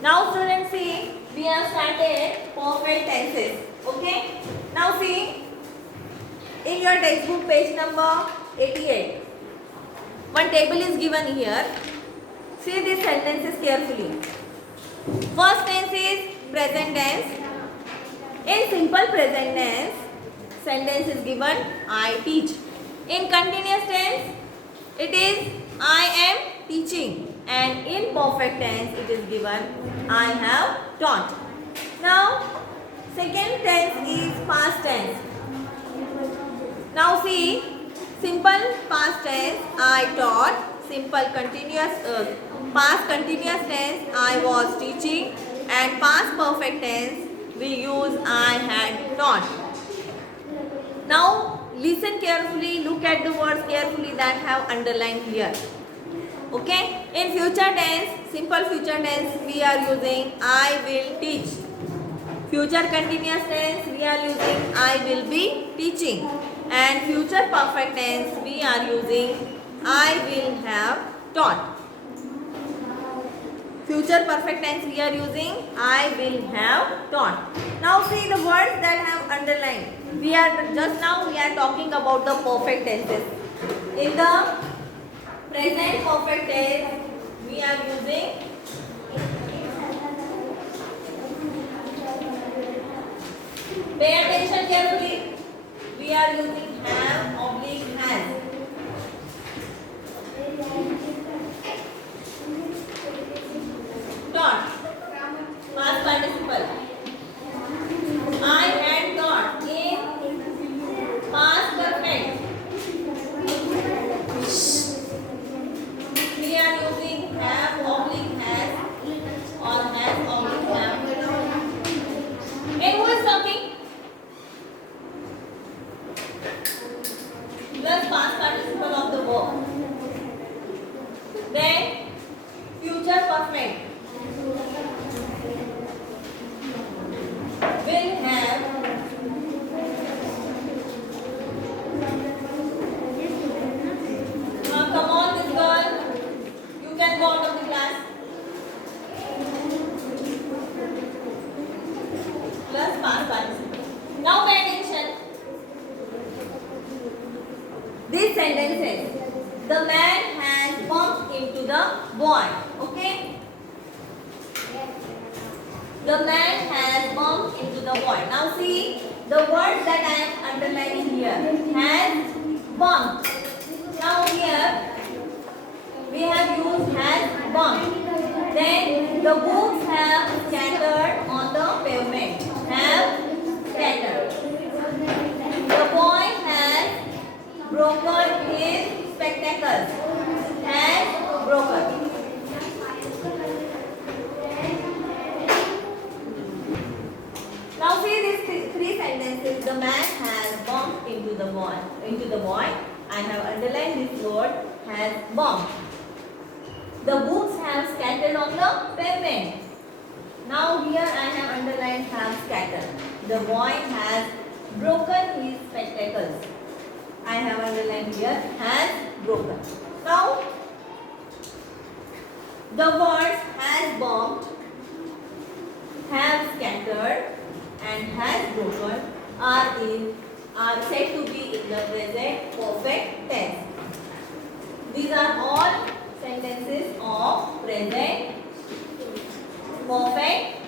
Now students see, we have started perfect tenses. Okay. Now see, in your textbook page number 88, one table is given here. See these sentences carefully. First tense is present tense. In simple present tense, sentence is given I teach. In continuous tense, it is I am teaching. And in perfect tense, it is given I have taught. Now, second tense is past tense. Now see, simple past tense I taught. Simple continuous past continuous tense I was teaching. And past perfect tense we use I had taught. Now listen carefully, look at the words carefully that have underlined here. Okay, in future tense, simple future tense we are using I will teach. Future continuous tense we are using I will be teaching. And future perfect tense we are using I will have taught. Future perfect tense we are using I will have taught. Now see the words that have underlined. We are talking about the perfect tenses. In the present perfect tense we are using pay attention carefully. We are using have oblique has. Taught. Past participle. I had taught in past perfect. We are using have oblique has or has oblique have. And who is talking? Plus past participle of the verb. Then future perfect will have come on this girl, you can go out of the class. Plus past participle. Now pay attention. This sentence says, the man has bumped into the boy. Okay? The man has bumped into the boy. Now see the words that I am underlining here. Has bumped. Now here we have used has bumped. Then the books have scattered on the pavement. Have scattered. The boy has broken his spectacles. Has broken. Now see these three sentences. The man has bumped into the boy. I have underlined this word has bumped. The books have scattered on the pavement. Now here I have underlined have scattered. The boy has broken his spectacles. I have underlined here has broken. Now the words has bumped, have scattered and has broken are said to be in the present perfect tense. These are all sentences of present perfect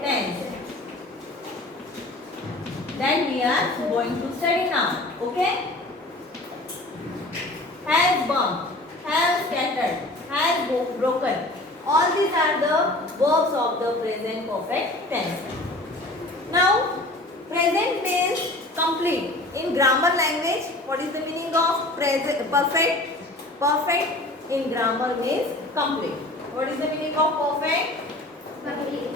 tense that we are going to study now. Okay? Has bumped, have scattered, has broken. All these are the verbs of the present perfect tense. Now, present means complete. In grammar language, what is the meaning of present perfect? Perfect in grammar means complete. What is the meaning of perfect? Complete.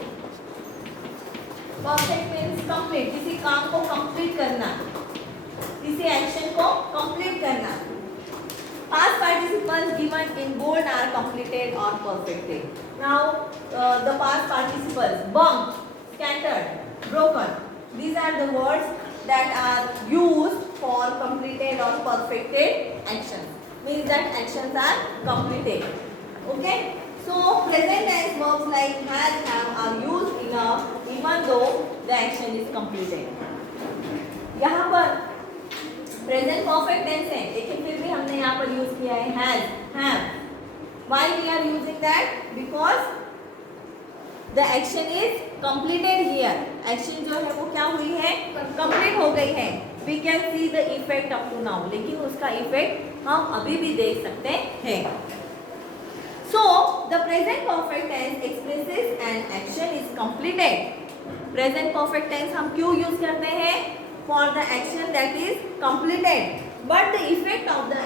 Perfect means complete. किसी काम को complete करना, किसी action को complete करना. Past participles given in bold are completed or perfected. Now, the past participles bumped, scattered, broken. These are the words that are used for completed or perfected actions. Means that actions are completed. Okay? So present tense verbs like has, have are used in a even though the action is completed. यहाँ पर present perfect tense है लेकिन फिर भी हमने यहाँ पर use किया है has, have. Why we are using that? Because the action is completed here. Action जो है वो क्या हुई है? Complete हो गई है. We can see the effect up to now. लेकिन उसका इफेक्ट हम अभी भी देख सकते हैं. So the present perfect tense expresses an action is completed. Present perfect tense हम क्यों यूज करते हैं? For the action that is completed. But the effect of the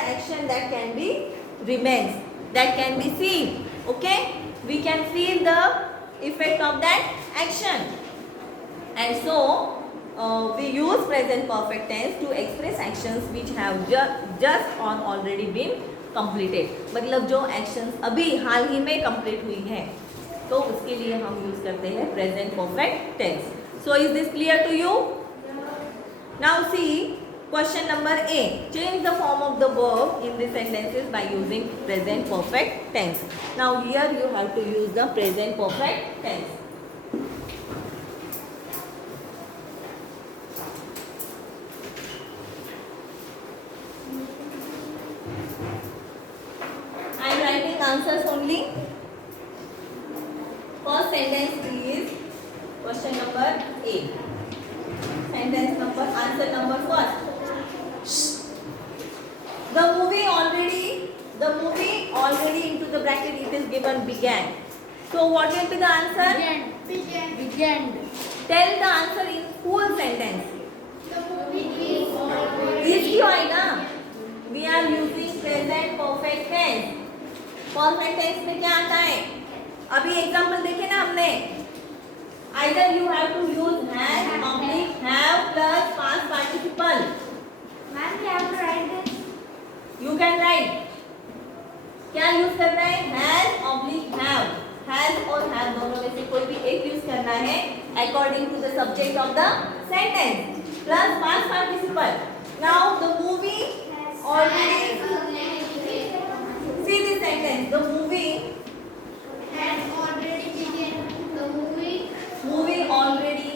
action that can be remains, that can be seen. Okay, we can feel the effect of that action, and so we use present perfect tense to express actions which have just or already been completed. मतलब जो actions अभी हाल ही में complete हुई है तो उसके लिए हम use करते हैं present perfect tense. So is this clear to you? Now see question number A. Change the form of the verb in the sentences by using present perfect tense. Now here you have to use the present perfect tense. I am writing answers only. First sentence is question number A. Sentence number, answer number first. The movie already into the bracket it is given began. So what will be the answer? Began. Tell the answer in full sentence. The movie is क्यों आएगा? We are using present perfect tense. Perfect tense में क्या आता है? अभी example देखे ना हमने. Either you have to use has, oblique, have plus past participle. Ma'am, we have to write this. You can write. क्या यूज करना है? Has, oblique, have. Has और have दोनों में से कोई भी एक यूज करना है according to the subject of the sentence. Plus past participle. Now the movie already. See this sentence. The movie Has already begun. The movie already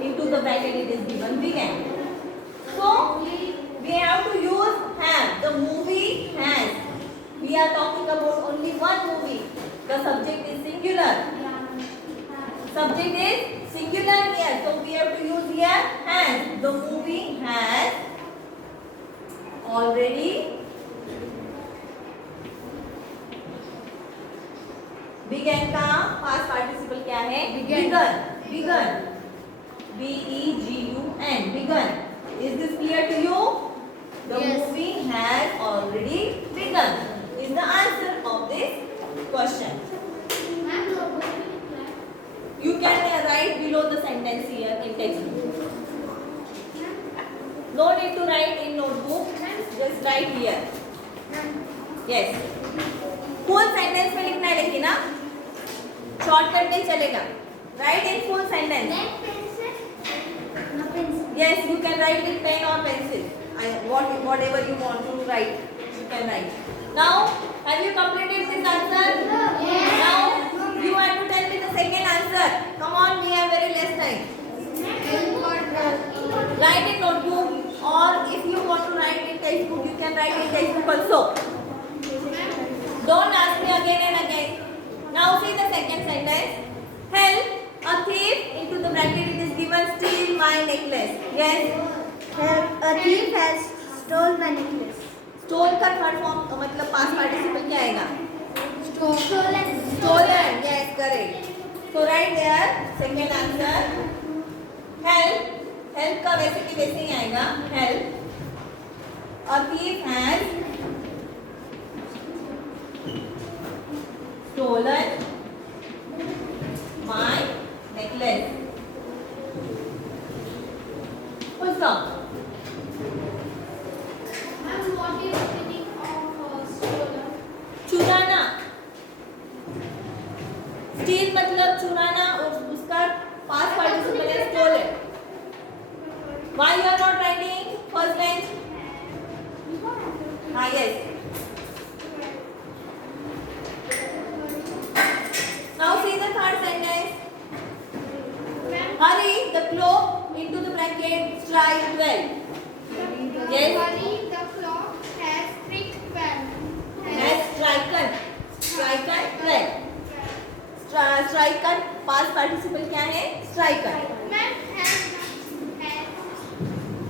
into the bracket it is given began. So we have to use have. The movie has. We are talking about only one movie. The subject is singular. Subject is singular here. So we have to use here has. The movie has already began का past participle क्या है? Begun. Begun. B-E-G-U-N. Begun. Is this clear to you? The Yes. movie has already begun. Is the answer of this question. Ma'am, the You can write below the sentence here in textbook. No need to write in notebook. Just write here. Yes. Full sentence में लिखना है लेकिन ना shortcut नहीं चलेगा. Write in full sentence. Then pencil. No pencil. Yes, you can write with pen or pencil. Whatever you want to write, you can write. Now, have you completed this answer? Yes. Now, you have to tell me the second answer. Come on, we have very less time. Write in notebook, or if you want to write in textbook, you can write in textbook also. Don't ask me again and again. Now see the second sentence. Help, a thief, into the bracket it is given, steal my necklace. Yes. A thief has stole my necklace. Stole का third form मतलब past participle क्या आएगा? Stolen. Stolen. Yes, correct. So right there, second answer. Help. Help का वैसे की वैसे ही आएगा. Help. A thief has stolen my necklace. Full stop. Ma'am, what is the meaning of stolen? चुराना. Steel मतलब चुराना और उसका bracket strike 12. Yes. Hurry, the clock has struck 12. Has striken 12. Striken past participle क्या है? Striken. Ma'am, has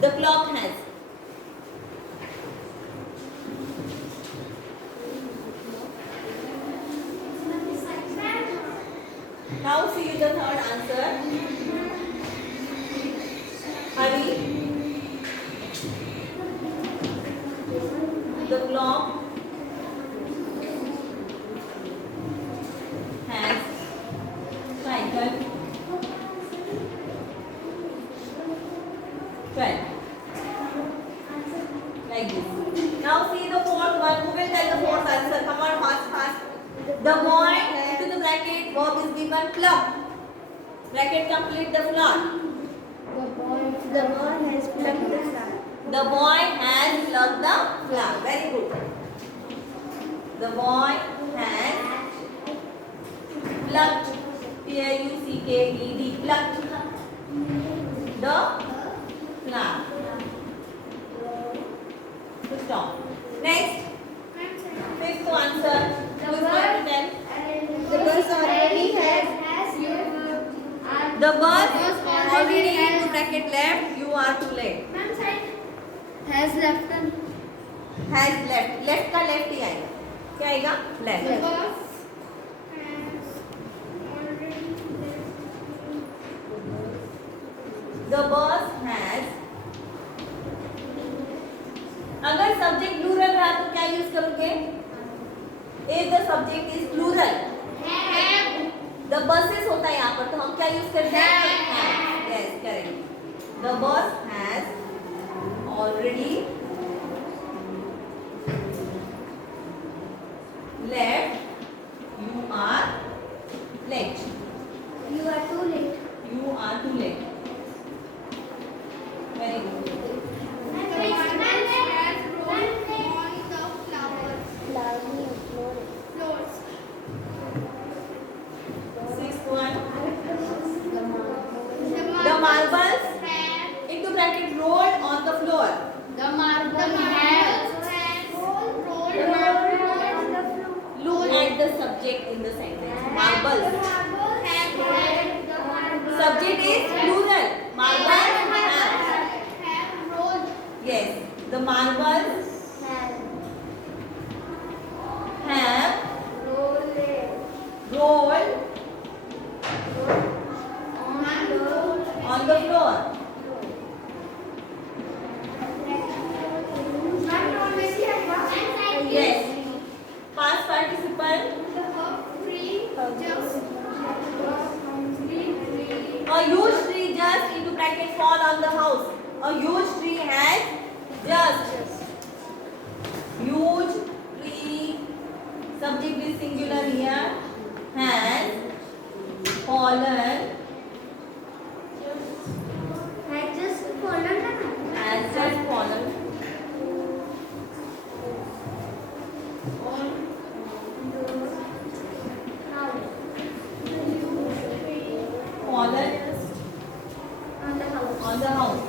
The clock has. Now see the third answer. Hurry. The clock has striken 12. Like this. Now see the fourth one. Who will tell the fourth answer? Come on, fast. The boy into the bracket. Verb is given pluck. Bracket complete the flower. The boy has plucked the flower. The boy has plucked the flower. Very good. The boy has plucked. P-L-U-C-K-E-D. Plucked the flower. Stop. Next, fifth answer. Who is going to tell? The bus already has The bus already into bracket left. You are too late. Ma'am, side has left. Has left. Left का left ही आएगा. क्या आएगा? Left. The bus has already The bus has. अगर subject plural रहा तो क्या use करोगे? If the subject is plural, the buses होता है यहाँ पर तो हम क्या use करते हैं? Have. Yes, correct. The bus has already left. You are late. You are too late. You are too late. Very good. The man has rolled on the floors. Sixth one. The The marbles have into bracket rolled on the floor. the marble has rolled on the floor. Look at the subject in the sentence. Marbles. Subject is plural. Marbles have. Yes. The marbles have rolled on the floor. Yes. Past participle. A huge tree just into bracket fall on the house. A huge tree has just. Huge tree. Subject is singular here. Has fallen. Has just fallen. Fallen on the house.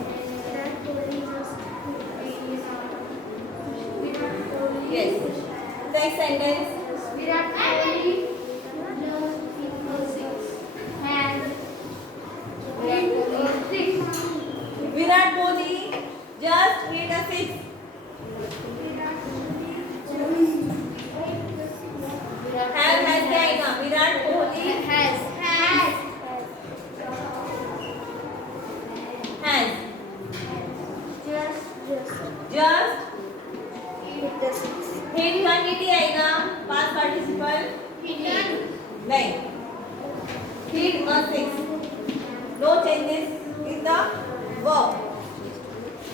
Yes. Next sentence. Virat Kohli Virat Kohli just hit a six. Have has क्या आएगा? Virat Kohli has just hit का किती आएगा? past participle नहीं. Hit a six. No changes in the verb.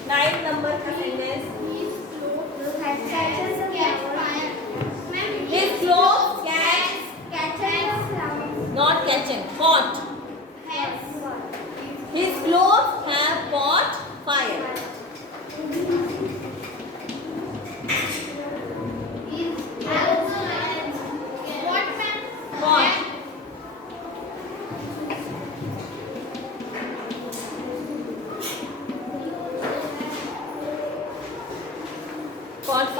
9th number का sentence. His clothes not catching, caught. His clothes have caught fire. Caught.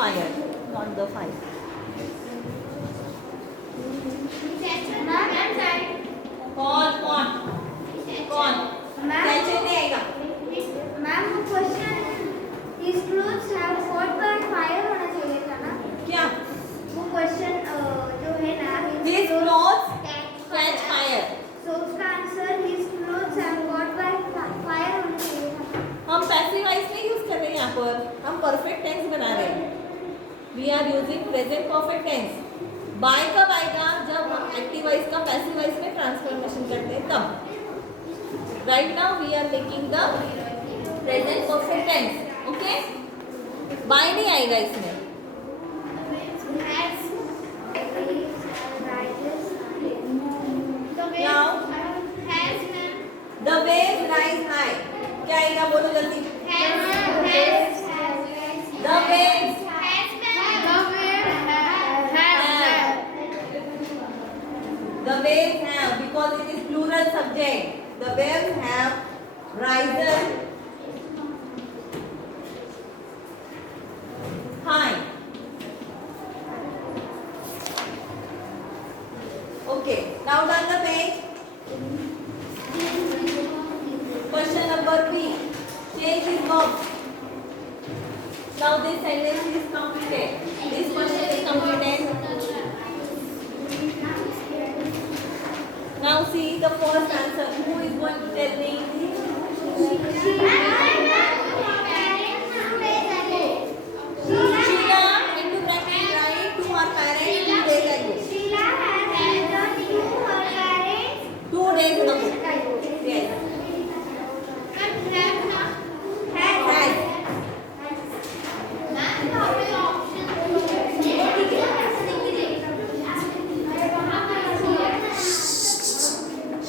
fire, not the fire. कौन कौन कौन कैसे नहीं आएगा? मैम वो question his clothes have caught by fire होना चाहिए था ना? क्या? वो क्वेश्चन जो है ना His clothes catch fire. so उसका answer his clothes have caught by fire होना चाहिए था. हम पैसिव वॉइस नहीं यूज कर रहे हैं यहाँ पर, हम परफेक्ट टेंस बना रहे हैं. We are using present perfect tense. By कब आएगा? जब हम एक्टिव वॉइस का पैसिव वॉइस में ट्रांसफॉर्मेशन करते हैं तब. Right now we are making the present perfect tense. Okay, by नहीं आएगा इसमें. Now, the waves rise high. क्या आएगा बोलो जल्दी. The waves have, because it is plural subject. The waves have risen high. Okay, now turn the page. Question number B. Change his verb. Now this sentence is completed. This question is completed. Now see the first answer. Who is going to tell me? Sheila into bracket write to her parents 2 days ago. 2 days ago. Yes. Has.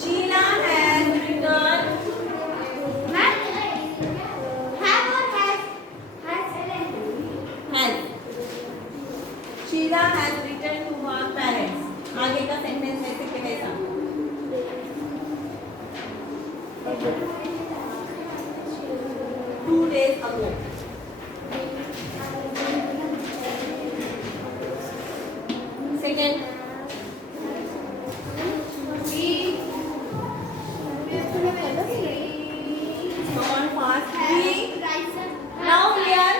Sheila has returned. Has. Sheila has returned to her parents. आगे का sentence ऐसे के वैसा. 2 days ago. Second. Come on fast. B. Now here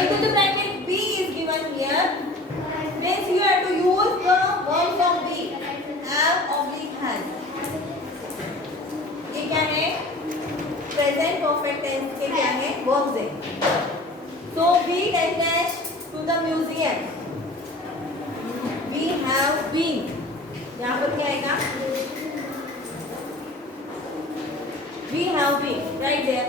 into the bracket B is given here. Means you have to use the verbs of B. Have oblique has. ये क्या है? Present perfect tense के क्या है? Verbs है. So we dash to the museum. We have been. यहाँ पर क्या आएगा? We have been. Right there.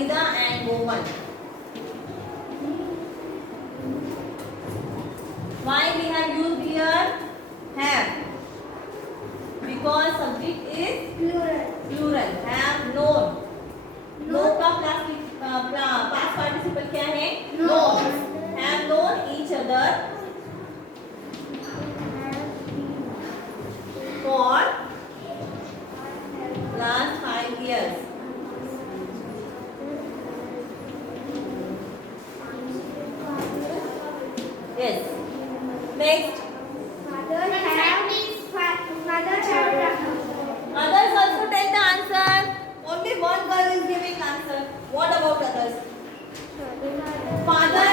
Farida and Mohan. Why we have used here have? Because subject is plural. Have known. Know का past participle क्या है? known. Have known each other for last 5 years. Yes. Next. Others also tell the answer. Only one girl is giving answer. What about others? Father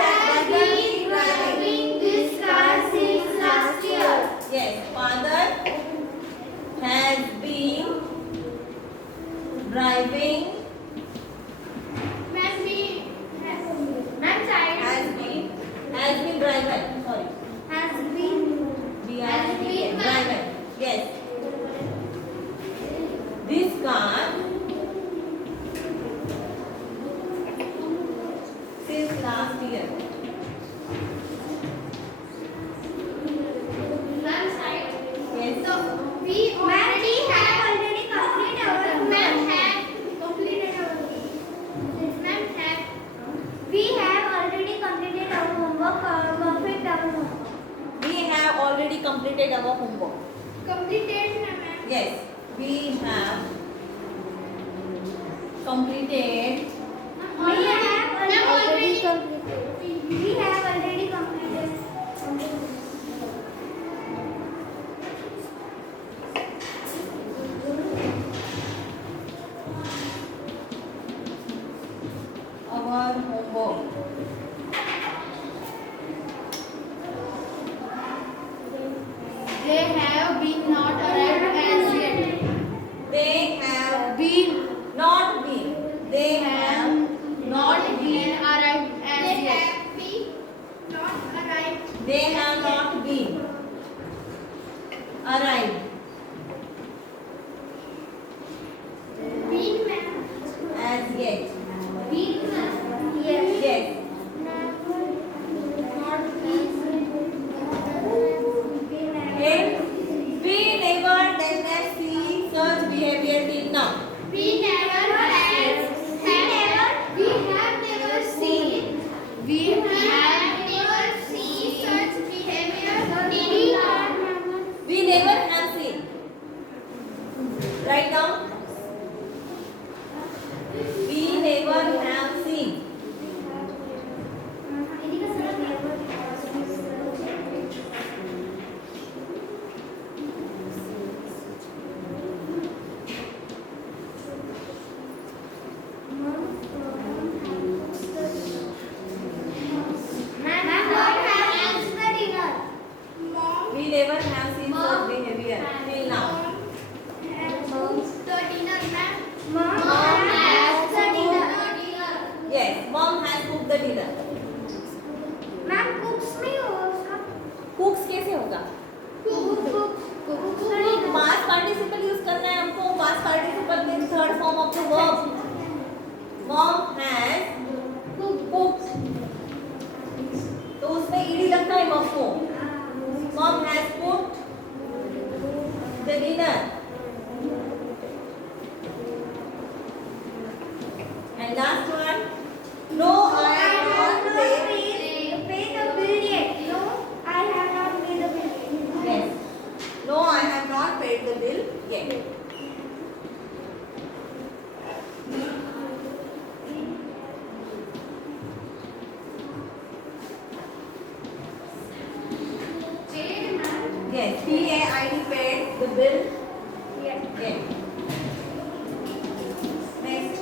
has been driving this car since last year. Yes, father has been driving. Has been driven. Sorry. Driven. Yes. This car since last year. Yes. We already have completed our We have already completed our homework or perfect our homework. We have already completed our homework. Completed, Yes, we have completed. We have already completed. We have already completed. Our homework. They have been not arrived as yet. They have been not been. They have not been. arrived as yet. Not arrived. They have not been arrived Been, ma'am. as yet. Been, ma'am. Yes. Yes. Not been. Okay. We never did see such behavior till now. We have never seen. We Have never seen such behavior till now. We never have seen. Write down. We never have seen. We never have seen such behavior till now. Yes, mom has cooked the dinner. Cooks कैसे होगा? Past participle use करना है हमको. Past participle means third form of the verb. Mom has cooked. तो उसमें ed लगता है verb को. Mom has cooked the dinner. And last one. No, I have not paid. Yes. No, I have not paid the bill yet. Yes. PAID paid the bill yet. Next.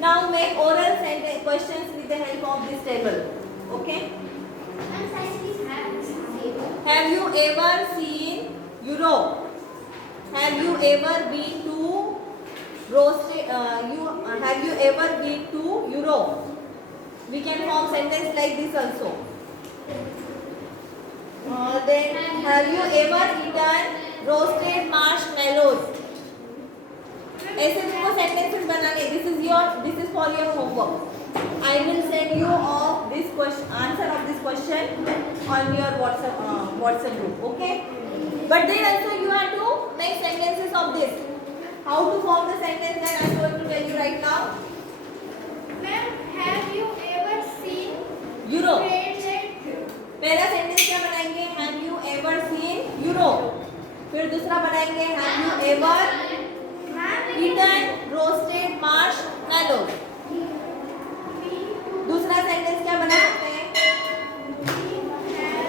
Now make oral sentence questions with the help of this table. Okay? Have you ever seen Europe? Have you ever been to have you ever been to Europe? We can form sentence like this also. Then have you ever eaten roasted marshmallows. ऐसे तुमको sentences बनाने. This is for your homework. I will send you of this question, answer of this question on your WhatsApp group. Okay? But then also you have to make sentences of this. How to form the sentence? Then I am going to tell you right now. Ma'am, have you ever seen Euro. trains at पहला sentence क्या बनाएंगे? Have you ever seen Euro? फिर दूसरा बनाएंगे Have you ever eaten roasted marshmallows? दूसरा sentence क्या बना सकते हैं?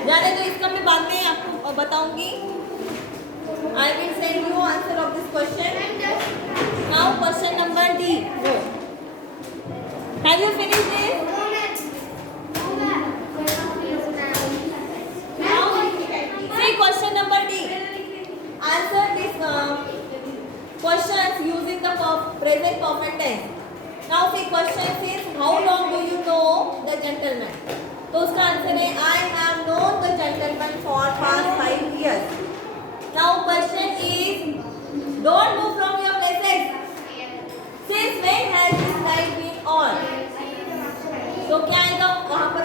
जाने तो इसका मैं बाद में आपको बताऊंगी. I will send you answer of this question. Now question number D. Go. Have you finished this? Now see question number D. Answer this questions using the present perfect tense. Now see question is how long do you know the gentleman? तो उसका answer है I have known the gentleman for past 5 years. Now question is don't move from your places. Since when has this light been on? तो क्या आएगा वहाँ पर